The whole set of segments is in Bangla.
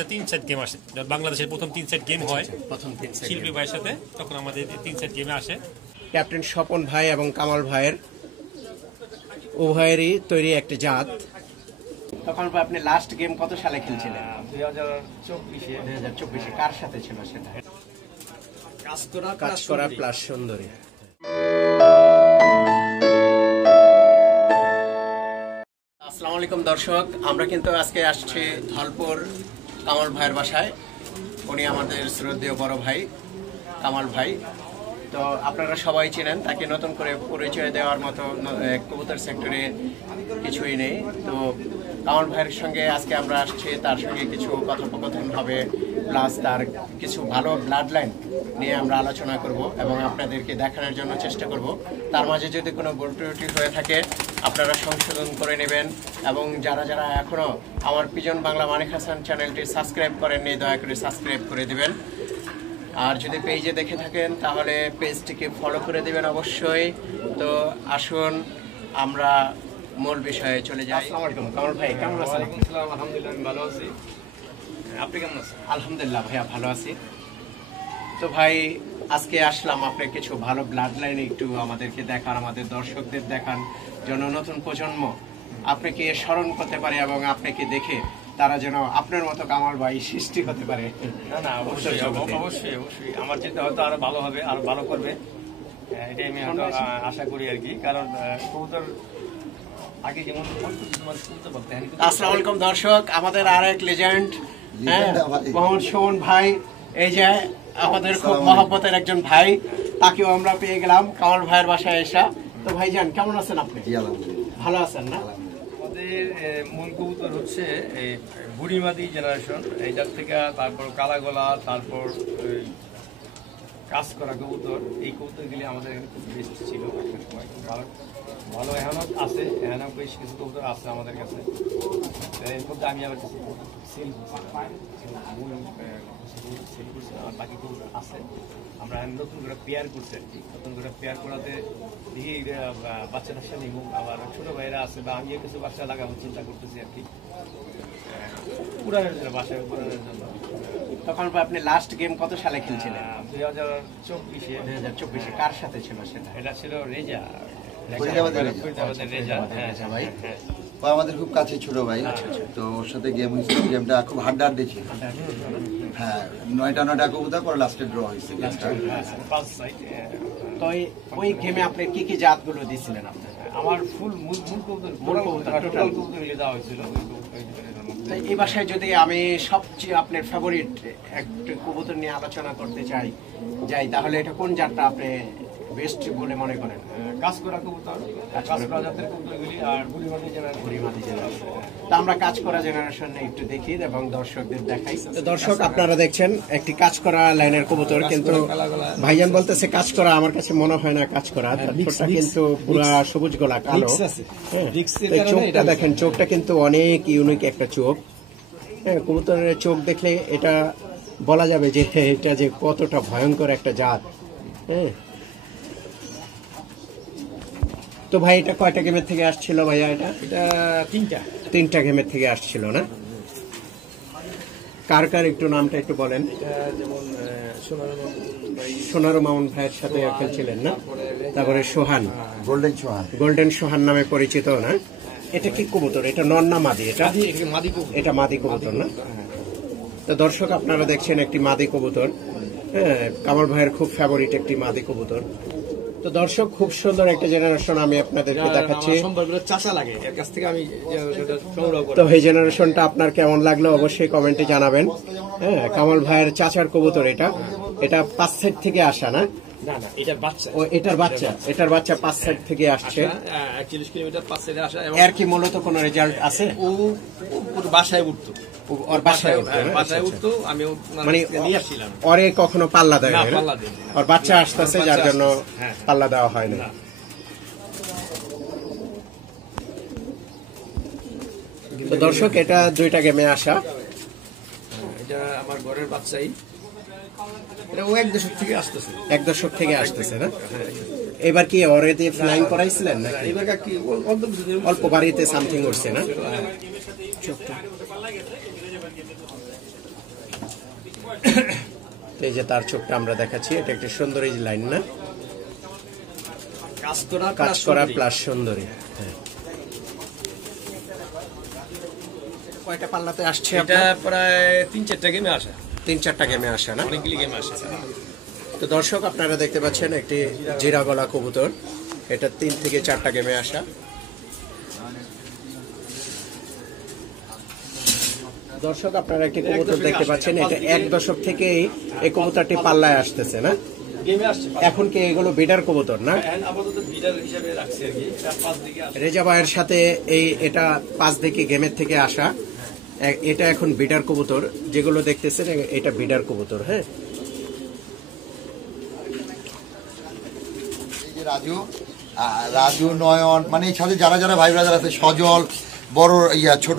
একটা 3 সেট গেম আসে, বাংলাদেশের প্রথম 3 সেট গেম হয় প্রথম 3 সেট শিল্পী ভাইয়ের সাথে, তখন আমাদের 3 সেট গেমে আসে। ক্যাপ্টেন স্বপন ভাই এবং কামাল ভাইয়ের উভয়েরই তৈরি একটা জাত। তখন আপনি লাস্ট গেম কত সালে খেলছিলেন? 2024-এ। কার সাথে ছিল সেটা? কাজ করা প্লাস সুন্দরী। আসসালামু আলাইকুম দর্শক, আমরা কিন্তু আজকে আসছি ধলপুর কামাল ভাইয়ের বাসায়। উনি আমাদের শ্রদ্ধেয় বড় ভাই কামাল ভাই। তো আপনারা সবাই চেনেন তাকে, নতুন করে পরিচয় দেওয়ার মতো কবুতর সেক্টরে কিছুই নেই। তো কামাল ভাইয়ের সঙ্গে আজকে আমরা আসছি, তার সঙ্গে কিছু কথোপকথন হবে, প্লাস তার কিছু ভালো ব্লাড লাইন নিয়ে আমরা আলোচনা করব এবং আপনাদেরকে দেখানোর জন্য চেষ্টা করব। তার মাঝে যদি কোনো ভুল ত্রুটি হয়ে থাকে আপনারা সংশোধন করে নেবেন, এবং যারা যারা এখনও আমার পিজন বাংলা মানিক হাসান চ্যানেলটি সাবস্ক্রাইব করেননি দয়া করে সাবস্ক্রাইব করে দিবেন। আর যদি পেজে দেখে থাকেন তাহলে পেজটিকে ফলো করে দিবেন অবশ্যই। তো আসুন আমরা মূল বিষয়ে চলে যাই। আসসালামু আলাইকুম কামাল ভাই, কেমন আছেন? আলহামদুলিল্লাহ আমি ভালো আছি, আপনি কেমন আছেন? আলহামদুলিল্লাহ ভাইয়া ভালো আছি। তো ভাই আজকে আসলাম আপনার কিছু ভালো ব্লাড লাইন একটু আমাদেরকে দেখান, আমাদের দর্শকদের দেখান, যেন নতুন প্রজন্ম আপনাকে স্মরণ করতে পারে এবং আপনাকে দেখে তারা যেন আপনার মতো কামাল ভাই সৃষ্টি হতে পারে। না অবশ্যই অবশ্যই অবশ্যই আমার চিন্তা হয়তো আরো ভালো হবে, আরো ভালো করবে, এটাই আমি আশা করি আর কি। কারণ কবুতর আগে যেমন আসসালামু আলাইকুম দর্শক, আমাদের আর এক লেজেন্ড মোহাম্মদ সুমন ভাই, এই যে আমাদের খুব মহব্বতের একজন ভাই, তাকেও আমরা পেয়ে গেলাম কামাল ভাইয়ের বাসায় এসা। তো ভাইজান কেমন আছেন আপনি? ভালো আছেন না? আমাদের মূল কবুতর হচ্ছে এই বুড়িমাদি জেনারেশন, এইটার থেকে তারপর কালাগোলা, তারপর কাজ করা কবুতর, এই কবুতরগুলি আমাদের এখানে খুব বেস্ট ছিল একটা সময়, খুব ভালো ভালো এখনও আছে, এখনও বেশ কিছু কবুতর আছে আমাদের কাছে। এর মধ্যে আমি আবার কিছু সেল করছি, আর বাকি কবুতর আছে। আমরা নতুন করে পেয়ার করছি আর কি, নতুন করে পেয়ার করাতে দেখি বাচ্চা টাচ্চা নিব, আবার ছোটো ভাইরা আছে বা আমিও কিছু বাচ্চা লাগাবো চিন্তা করতেছি আর কি, পুরানের জন্য, বাসায় পুরানের জন্য। তখন আপনি লাস্ট গেম কত সালে খেলছিলেন? 2024-এ। কার সাথে ছিল সেটা? এটা ছিল রেজা, আমাদের খুব কাছে ছোট ভাই, তো ওর সাথে গেম হয়েছিল, গেমটা খুব হাড্ডাহাড্ডি ছিল। হ্যাঁ, 9টা কবুতর পরে লাস্টে ড্র হয়েছে। তো ওই গেমে আপনি কি কি জাতগুলো দিয়েছিলেন? আমার ফুল মূল কবুতর টোটাল কবুতর দেওয়া হয়েছিল। এই বাসায় যদি আমি সবচেয়ে আপনার ফেভারিট একটা কবুতর নিয়ে আলোচনা করতে যাই তাহলে এটা কোন জাতটা আপনি বেস্ট বলে মনে করেন? কাজ করা কবুতর, কাজ করা জাতের কবুতরগুলি, আর বুড়িমাদি জেনারেশন। তা আমরা কাজ করা জেনারেশন একটু দেখি এবং দর্শকদের দেখাই। তো দর্শক আপনারা দেখছেন একটি কাজ করা লাইনের কবুতর, কিন্তু ভাইজান বলতেছে কাজ করা, আমার কাছে মনে হয় না কাজ করা, ঠোঁটটা কিন্তু পুরা সবুজ গলা কালো। চোখটা দেখেন, চোখটা কিন্তু অনেক ইউনিক একটা চোখ। হ্যাঁ, কবুতরের চোখ দেখলে এটা বলা যাবে যে এটা যে কতটা ভয়ঙ্কর একটা জাত। হ্যাঁ, তো ভাই এটা কয়টা গেমের থেকে আসছিল ভাইয়া? এটা তিনটা গেমের থেকে আসছিল না? কার কার একটু নামটা একটু বলেন। যেমন সোনারু মামুন ভাইয়ের সাথে খেলছিলেন না? তারপরে সোহান, গোল্ডেন সোহান নামে পরিচিত না? এটা কি কবুতর? এটা নর না মাদি? এটা মাদি কবুতর না? তো দর্শক আপনারা দেখছেন একটি মাদি কবুতর। হ্যাঁ, কামাল ভাইয়ের খুব ফেভারিট একটি মাদি কবুতর। তো দর্শক খুব সুন্দর একটা জেনারেশন আমি আপনাদেরকে দেখাচ্ছি। তো এই জেনারেশনটা আপনার কেমন লাগলো অবশ্যই কমেন্টে জানাবেন। হ্যাঁ, কামাল ভাইয়ের চাচার কবুতর এটা 5 সাইড থেকে আসা না? এটার বাচ্চা 5 সাইড থেকে আসছে। 41 কিলোমিটার 5 সাইডে আসা। এর কি মূলত কোনো রেজাল্ট আছে? ও বাসায় উঠতো, ওর বাসায় উঠতো, আমি মানে ওরে কখনো পাল্লা দেয় না? ওর বাচ্চা আসতেছে যার জন্য পাল্লা দেওয়া হয় না। তো দর্শক এটা 2টা গেমে আসা। এটা আমার ঘরের বাচ্চাই, এটা ও 1 দশক থেকে আসতেছে না? এবার কি ওরে দিয়ে ফ্লাইং করাইছিলেন না? এবার কি অল্প বাড়িতে সামথিং উঠছে না? এই যে তার চোখটা আমরা দেখাচ্ছি, এটা একটা সুন্দরী লাইন না, কাজ করা প্লাস সুন্দরী। হ্যাঁ, কয়টা পাল্লাতে আসছে এটা প্রায় 3-4টা গেমে আসে, 3-4টা গেমে আসে না? অনেকগুলি গেমে আসে। তো দর্শক আপনারা দেখতে পাচ্ছেন একটি জিরা গলা কবুতর, এটা 3 থেকে 4টা গেমে আসা। দর্শক আপনারা একটি কবুতর দেখতে পাচ্ছেন, এটা 1 দশক থেকেই এই কবুতরটি পাল্লায় আসতেছে না? গেমে আসছে এখন কি এগুলো বিডার কবুতর না? আপাতত বিডার হিসেবে রাখছি আর কি। এটা 5 দিকে আসে। রেজা ভাইয়ের সাথে এটা 5 দিকে গেমের থেকে আসা, এটা এখন বিডার কবুতর, যেগুলো দেখতেছেন এটা বিডার কবুতর। হ্যাঁ, এই যে রাজু নয়ন, মানে এই সাথে যারা যারা ভাই ব্রাদার আছে, সজল, বড় ছোট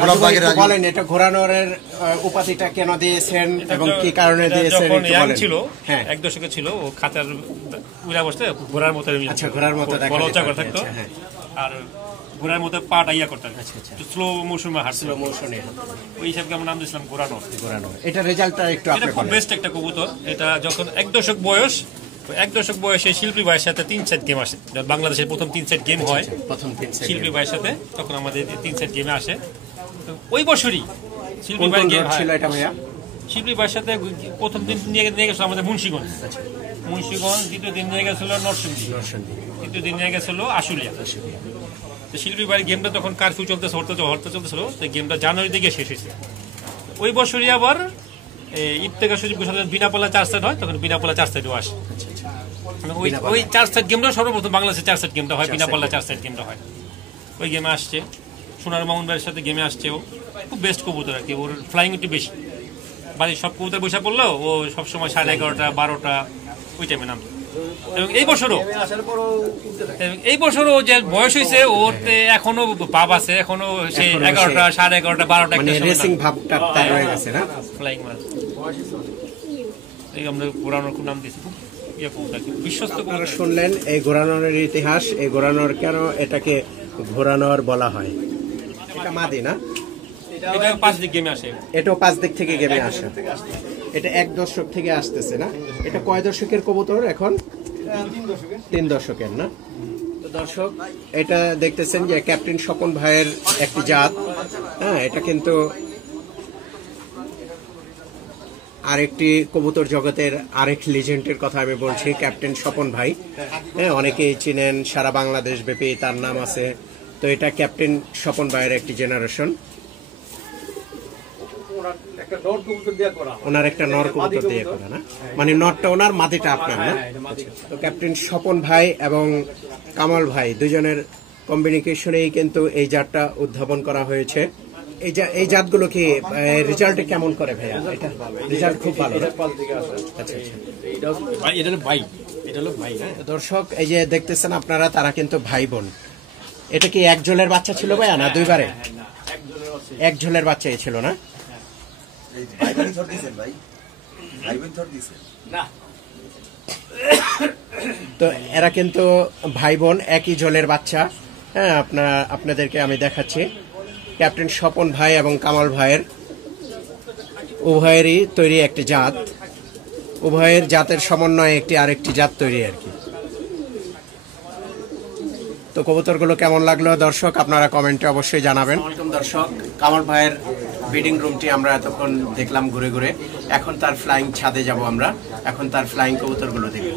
গোলাপ বাগের রাজু। বলেন এটা ঘোরানোরের উপাধিটা কেন দিয়েছেন এবং কি কারণে দিয়েছেন যখন একটু ইয়াং বলেন। ছিল, হ্যাঁ, 1 দশকে ছিল, ও খাঁচার উড়া বসতে ঘোড়ার মতো আচ্ছা, ঘোড়ার মতো দেখা বলচা যেত। করে থাকতো, আচ্ছা, হ্যাঁ, আর ঘোড়ার মতো পাটা ইয়া করতেন, আচ্ছা, আচ্ছা। স্লো মোশনে হাঁটছিল, মৌসুমী ওই হিসাবে আমরা নাম দিয়েছিলাম ঘোরানোর। ঘোরানো। এটা রেজাল্টটা একটু এটা আপনি খুব বলেন। বেস্ট একটা কবুতর। এটা যখন 1 দশক বয়স, 1 দশক বয়সে শিল্পী ভাইয়ের সাথে 3-4 গেম আসে। যখন বাংলাদেশের প্রথম 3-4 গেম হয় প্রথম 3 শিল্পী ভাইয়ের সাথে, তখন আমাদের 3-4 গেমে আসে। তো ওই বছরই শিল্পী কোন ভাইয়ের কোন গেম রোড ছিল এটা ভাইয়া? শিল্পী ভাইয়ের সাথে প্রথম দিন নিয়ে গেছিল আমাদের মুন্সিগঞ্জ, দ্বিতীয় দিন নিয়ে গেছিল নরসিংদী, তৃতীয় দিন নিয়ে গেছিল আশুলিয়া। তো শিল্পী ভাইয়ের গেমটা তখন কারফিউ চলতেছে, হরতে চলতেছিল, তো গেমটা জানুয়ারি দিকে শেষ হয়েছে। ওই বছরই আবার ঈদ থেকে সুযোগ বিনাপোলা 4 সেট হয়, তখন বিনাপোলা 4 সেটও আসে। মানে ওই 4 সেট গেমটা সর্বপ্রথম বাংলাদেশে 4 সেট গেমটা হয়, বিনাপোলা 4 সেট গেমটা হয়। ওই গেমে আসছে, সোনার মামুন ভাইয়ের সাথে গেমে আসছে। ও খুব বেস্ট কবুতর আর কি, ওর ফ্লাইং একটু বেশি। বাড়ির সব কবুতর বসে পড়লেও ও সবসময় 11:30, 12টা ওই টাইমে নাম। এবং এই বছরও যে বয়স হয়েছে, ওর এখনো ভাব আছে, এখনো সে 11টা, 11:30, 12টা মানে রেসিং ভাবটা তার রয়ে গেছে না? ফ্লাইং মাছ। এই আমরা ঘোরানোর খুব নাম দিয়েছি, খুব ইয়ে কবুতর, বিশ্বস্ত আপনারা কবুতর। শুনলেন এই ঘোরানোর ইতিহাস, এই ঘোরানোর কেন এটাকে ঘোরানোর বলা হয়। এটা মাদি না? এটা 5 দিক গেমে আসে। এটাও 5 দিক থেকে গেমে আসে। এটা 1 দশক থেকে আসতেছে না? এটা কয় দশকের কবুতর এখন? 3 দশকের না? তো দর্শক এটা দেখতেছেন যে ক্যাপ্টেন স্বপন ভাইয়ের একটি জাত। হ্যাঁ, এটা কিন্তু আরেকটি কবুতর জগতের আরেক লিজেন্ডের কথা আমি বলছি, ক্যাপ্টেন স্বপন ভাই। হ্যাঁ, অনেকেই চিনেন, সারা বাংলাদেশ ব্যাপী তার নাম আছে। তো এটা ক্যাপ্টেন স্বপন ভাইয়ের একটি জেনারেশন। ওনার একটা নর কবুতর দিয়ে করা না? মানে নরটা ওনার, মাদিটা আপনার না? তো ক্যাপ্টেন স্বপন ভাই এবং কামাল ভাই দুজনের কম্বিনেশনেই কিন্তু এই জাতটা উদ্ভাবন করা হয়েছে। এই জাতগুলো কি রেজাল্ট কেমন করে ভাইয়া? এটা রেজাল্ট খুব ভালো। আচ্ছা, আচ্ছা। দর্শক এই যে দেখতেছেন আপনারা, তারা কিন্তু ভাই বোন। এটা কি 1 ঝোলের বাচ্চা ছিল ভাইয়া না 2 বারে? 1 ঝোলের বাচ্চাই ছিল না? তো এরা কিন্তু ভাই বোন, একই ঝোলের বাচ্চা। হ্যাঁ, আপনাদেরকে আমি দেখাচ্ছি, ক্যাপ্টেন স্বপন ভাই এবং কামাল ভাইয়ের উভয়েরই তৈরি একটি জাত, উভয়ের জাতের সমন্বয়ে একটি আরেকটি জাত তৈরি আর কি। তো কবুতরগুলো কেমন লাগলো দর্শক আপনারা কমেন্টে অবশ্যই জানাবেন। দর্শক, কামাল ভাইয়ের ব্রিডিং রুমটি আমরা এতক্ষণ দেখলাম ঘুরে ঘুরে। এখন তার ফ্লাইং ছাদে যাব আমরা, এখন তার ফ্লাইং কবুতরগুলো দেখব।